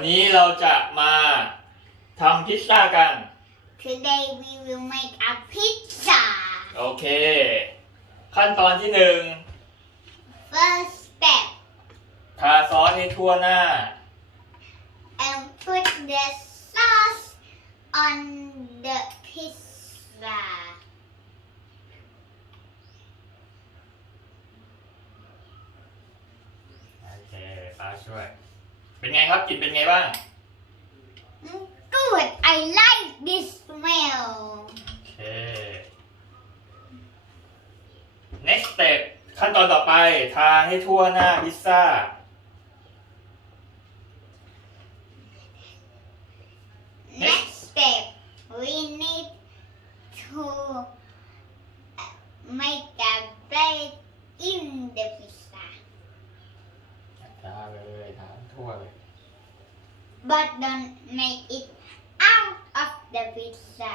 วันนี้เราจะมาทำพิซซ่ากัน Today we will make a pizza. โอเค ขั้นตอนที่หนึ่ง First step, ทาซอสให้ทั่วหน้า and put the sauce on the pizza. โอเคป้าช่วย เป็นไงครับกลิ่นเป็นไงบ้าง Mm, Good. I like this smell. โอเค next step ขั้นตอนต่อไปทาให้ทั่วหน้าพิซซ่า Next step, we need to make a bed in the pizza. ทาเลยทาทั่วเลย But don't make it out of the pizza.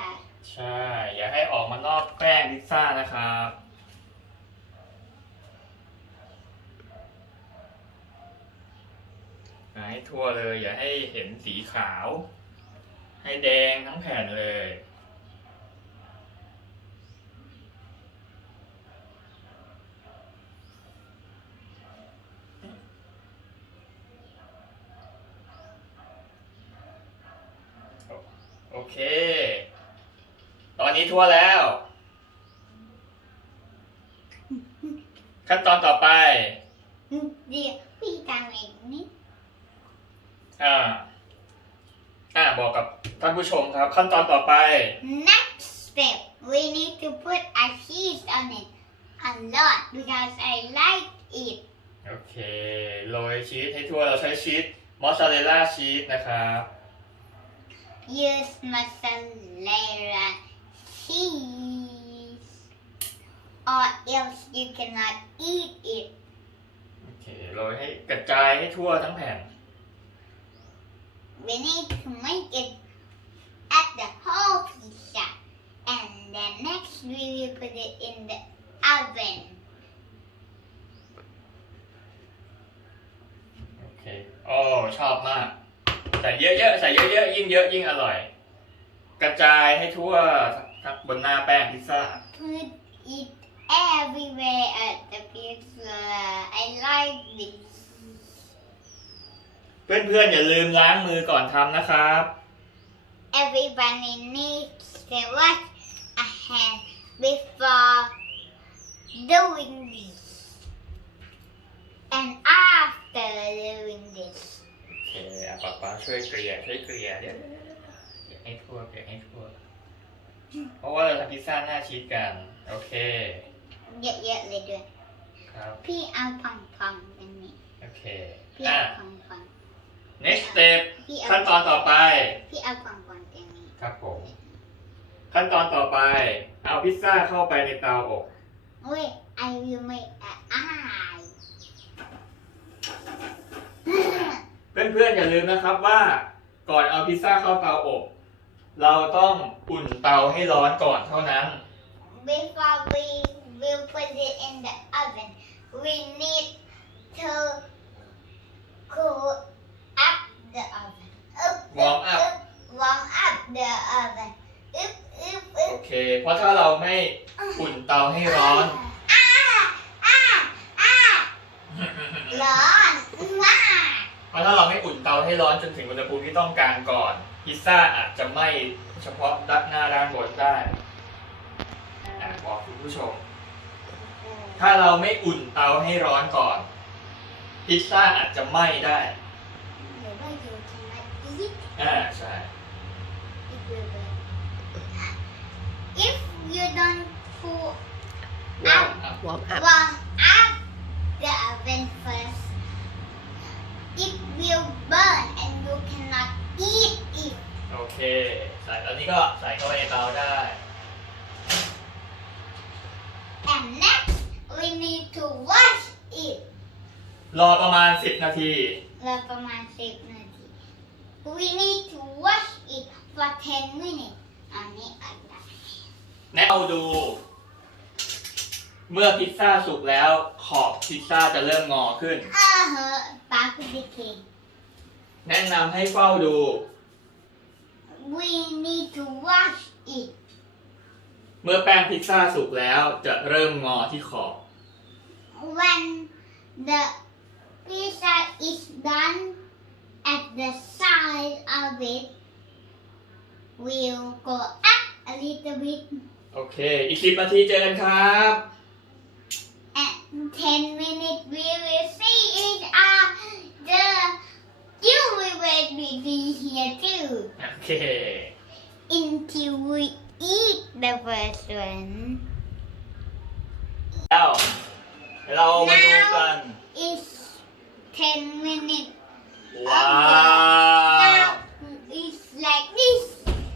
ใช่ อย่าให้ออกมานอกแป้งพิซซ่านะครับ ทาให้ทั่วเลย อย่าให้เห็นสีขาว ให้แดงทั้งแผ่นเลยโอเค ตอนนี้ทั่วแล้ว ขั้นตอนต่อไป เดี๋ยวพี่ทำเองนี่ อ่า อ่าบอกกับท่านผู้ชมครับ ขั้นตอนต่อไป Next step, we need to put a cheese on it. A lot because I like it. โอเคโรยชีสให้ทั่วเราใช้ชีสมอสซาเรลล่าชีสนะครับ Use mozzarella cheese or else you cannot eat it. โอเคโรยให้กระจายให้ทั่วทั้งแผ่น We need to make it at the whole pizza. And then next we will put it in the oven. โอเคโอ้ชอบมาก ใส่เยอะๆ ใส่เยอะๆ ยิ่งเยอะยิ่งอร่อย กระจายให้ทั่วทั้งบนหน้าแป้งพิซซ่า Put it everywhere at the pizza. I like this. เพื่อนๆอย่าลืมล้างมือก่อนทำนะครับ Everybody needs to wash a hand before doing this. And after doing this. โอเคอะป๊าป๊าช่วยเกลี่ยช่วยเกลี่ยเดี๋ยวเดี๋ยวให้ทั่วเกลี่ยให้ทั่วเพราะว่าเราทำพิซซ่าหน้าชีสกัน โอเค เยอะๆเลยด้วย ครับ พี่เอาพองๆอันนี้ โอเค พี่อะ เอาพอง next step ๆพี่เอาขั้นตอนต่อไป พี่เอาพองๆอันนี้ครับผม ขั้นตอนต่อไป เอาพิซซ่าเข้าไปในเตาอบ Wait, I will make an eye. เพื่อนๆอย่าลืมนะครับว่าก่อนเอาพิซซ่าเข้าเตาอบ เราต้องอุ่นเตาให้ร้อนก่อนเท่านั้น Before we will put it in the oven, we need to cool up the oven. Up, Warm up. Warm up the oven. Up, up, โอ up. เค เพราะถ้าเราไม่อุ่นเตาให้ร้อนอ่าอ่าอ่าร้อนมากเพราะถ้าเราไม่อุ่นเตาให้ร้อนจนถึงอุณหภูมิที่ต้องการก่อน พิซซ่าอาจจะไหม้เฉพาะด้านหน้าด้านบนได้อะบอกคุณผู้ชม ถ้าเราไม่อุ่นเตาให้ร้อนก่อน พิซซ่าอาจจะไหม้ได้ หรือว่า you cannot eat อ่าใช่ it will burn. If you don't cool Warm up warm up warm up the oven first, it will burn and you cannot eat it. โอเค ใส่แล้วนี่ก็ใส่เข้าไปในเตาได้ And next, we need to wash it. รอประมาณ 10 นาทีแล้วประมาณ10นาที We need to wash it for 10 minutes. อันนี้อันใดแนะเอาดู เมื่อพิซซ่าสุกแล้วขอบพิซซ่าจะเริ่มงอขึ้น อ่าเหอะปาคุณดิเค แนะนำให้เฝ้าดู We need to wash it. เมื่อแป้งพิซซ่าสุกแล้วจะเริ่มงอที่ขอบ When the pizza is done, at the side of it will go up a little bit. โอเค อีกสิบนาทีเจอกันครับ At 10 minutes, we will see it. Uh, the jewelry will be here too. โอเค Until we eat the first one. แล้วเดี๋ยวเรามาดูกัน It's 10 minutes. ว้าว Now it's like this.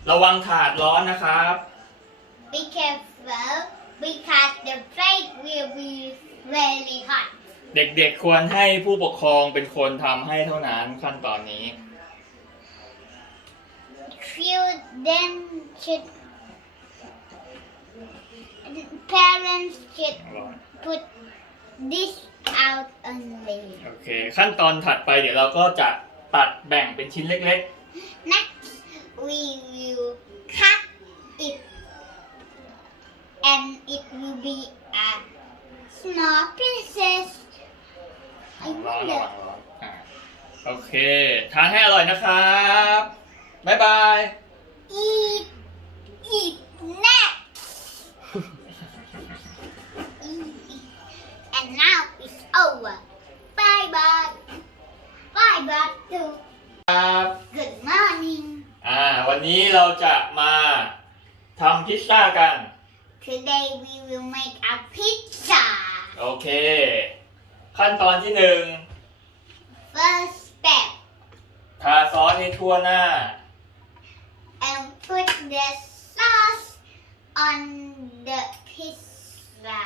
ระวังถาดร้อนนะครับ Be careful because the plate will be really hot. เด็กๆควรให้ผู้ปกครองเป็นคนทำให้เท่านั้นขั้นตอนนี้ Children should, parents should อร่อย put this out only. โอเคขั้นตอนถัดไปเดี๋ยวเราก็จะตัดแบ่งเป็นชิ้นเล็ก Next, we will cut it, and it will be a small pieces. ๆ I ร้อนระ wonder. วังร้อนอ่าโอเค ทานให้อร่อยนะครับ บ๊ายบาย Eat, eat next. Eat, eat. And now it's over. นนี้เราจะมาทำพิซซ่ากัน Today we will make a pizza. โอเค ขั้นตอนที่หนึ่ง First step, ทาซอสให้ทั่วหน้า and put the sauce on the pizza.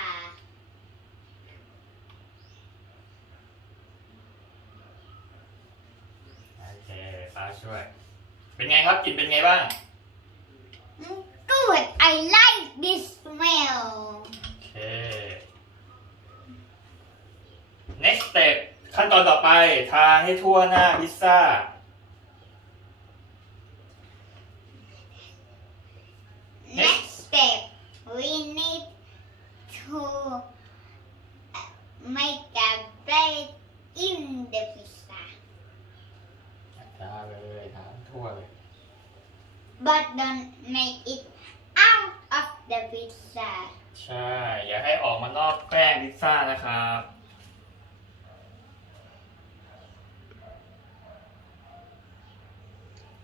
โอเคฟ้าช่วย เป็นไงครับกลิ่นเป็นไงบ้าง Mm, Good. I like this smell. โอเค next step ขั้นตอนต่อไปทาให้ทั่วหน้าพิซซ่า Next step, we need to uh, make a bread in the pizza, ทาเลย ทาทั่วเลย but don't make it out of the pizza. ใช่ อย่าให้ออกมานอกแป้งพิซซ่านะครับ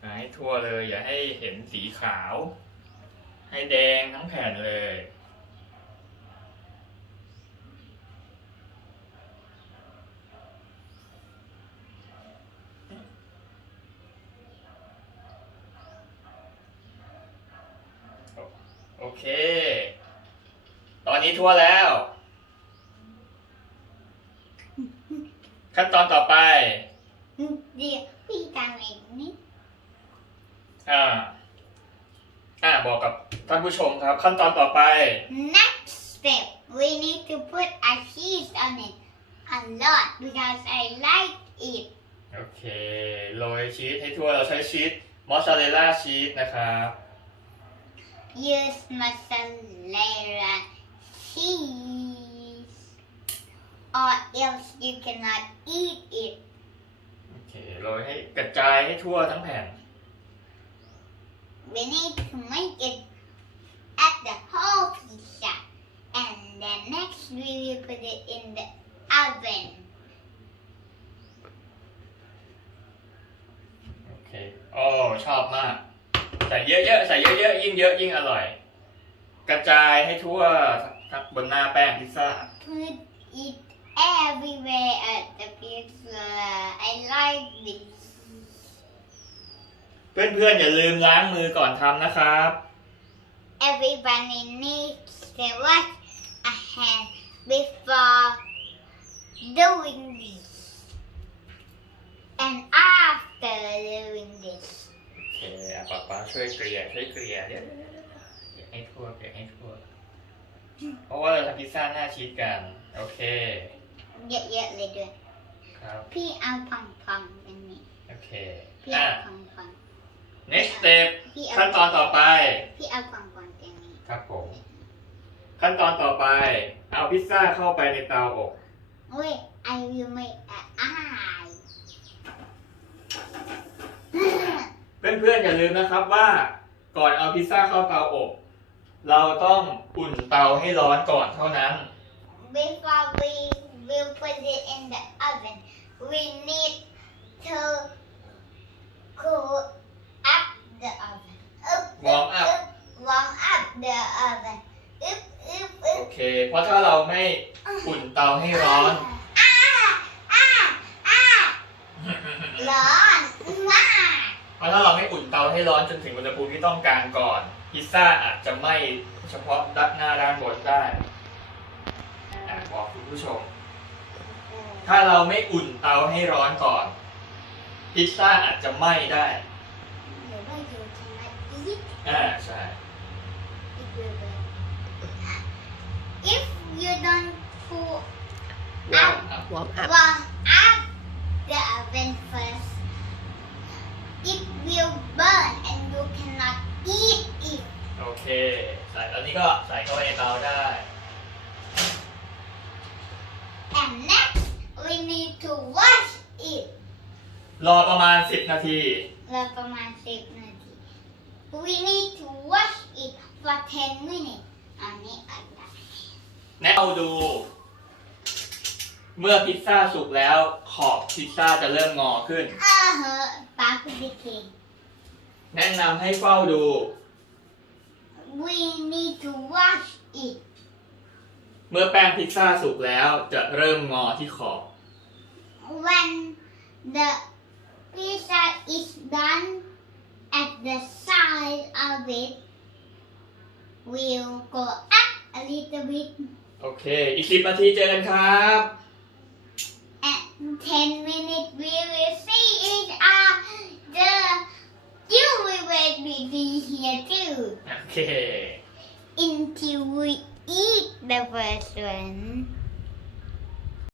ทาให้ทั่วเลย อย่าให้เห็นสีขาว ให้แดงทั้งแผ่นเลย เค ตอนนี้ทั่วแล้ว ขั้นตอนต่อไป Dear, we can make it. อ่า อ่าบอกกับท่านผู้ชมครับ ขั้นตอนต่อไป Next step, we need to put a cheese on it. A lot because I like it. โอเค โรยชีสให้ทั่วเราใช้ชีสมอสซาเรลล่าชีสนะครับ Use mozzarella cheese, or else you cannot eat it. โอเค โรยให้กระจายให้ทั่วทั้งแผ่น We need to make it at the whole pizza, and then next we will put it in the oven. โอเค โอ้ ชอบมาก ใส่เยอะๆใส่เยอะๆยิ่งเยอะยิ่งอร่อย กระจายให้ทั่วทั้งบนหน้าแป้งพิซซ่า Put it everywhere at the pizza. I like this. เพื่อนๆอย่าลืมล้างมือก่อนทำนะครับ Everybody needs to wash a hand before doing this and after doing this. โอเคอะป๊าป๊า ช่วยเกลี่ยช่วยเกลี่ยเดี๋ยวเดี๋ยวเดี๋ยวเกลี่ยให้ทั่วเกลี่ยให้ทั่ว เพราะว่าเราทำพิซซ่าหน้าชีสกัน โอเค เยอะๆเลยด้วย ครับ พี่เอาพองๆอันนี้ โอเคเคพี่อะ เอาของก่อน next step พี่เอาขั้นตอนต่อไป พี่เอาของก่อนเดี๋ยวนี้ครับผม ขั้นตอนต่อไป เอาพิซซ่าเข้าไปในเตาอบ Wait, I will make an เพื่อนๆอย่าลืมนะครับว่าก่อนเอาพิซซ่าเข้าเตาอบ เราต้องอุ่นเตาให้ร้อนก่อนเท่านั้น Before we will put it in the oven, we need to cool up the oven. Up, Warm up. warm up the oven. Up, up, โอ up. เค เพราะถ้าเราไม่อุ่นเตาให้ร้อน อ่าอ่าอ่าร้อนมาก เพราะถ้าเราไม่อุ่นเตา ให้ร้อนจนถึงอุณหภูมิที่ต้องการก่อน พิซซ่าอาจจะไหม้เฉพาะด้านหน้าด้านบนได้อะบอกคุณผู้ชม ถ้าเราไม่อุ่นเตาให้ร้อนก่อน พิซซ่าอาจจะไหม้ได้หรือว่า you cannot eat อ่าใช่ it will burn. If you don't cool warm Up. warm up warm up the oven first, เคใส่อันนี้ก็ใส่เข้าไปในเตาได้ And next, we need to wash it. รอประมาณ 10 นาทีแล้วประมาณ10นาที We need to wash it for 10 minutes. อันนี้อันใดแนะเอาดู เมื่อพิซซ่าสุกแล้วขอบพิซซ่าจะเริ่มงอขึ้นอ่าฮะปาคุดิเค แนะนำให้เฝ้าดู We need to wash it. เมื่อแป้งพิซซ่าสุกแล้วจะเริ่มงอที่ขอบ When the pizza is done at the side of it, we'll go up a little bit โอเค อีก10นาทีเจอกันครับ At 10 minutes, we will see it. Uh, the you will will be here too. Okay. Until we eat the first one.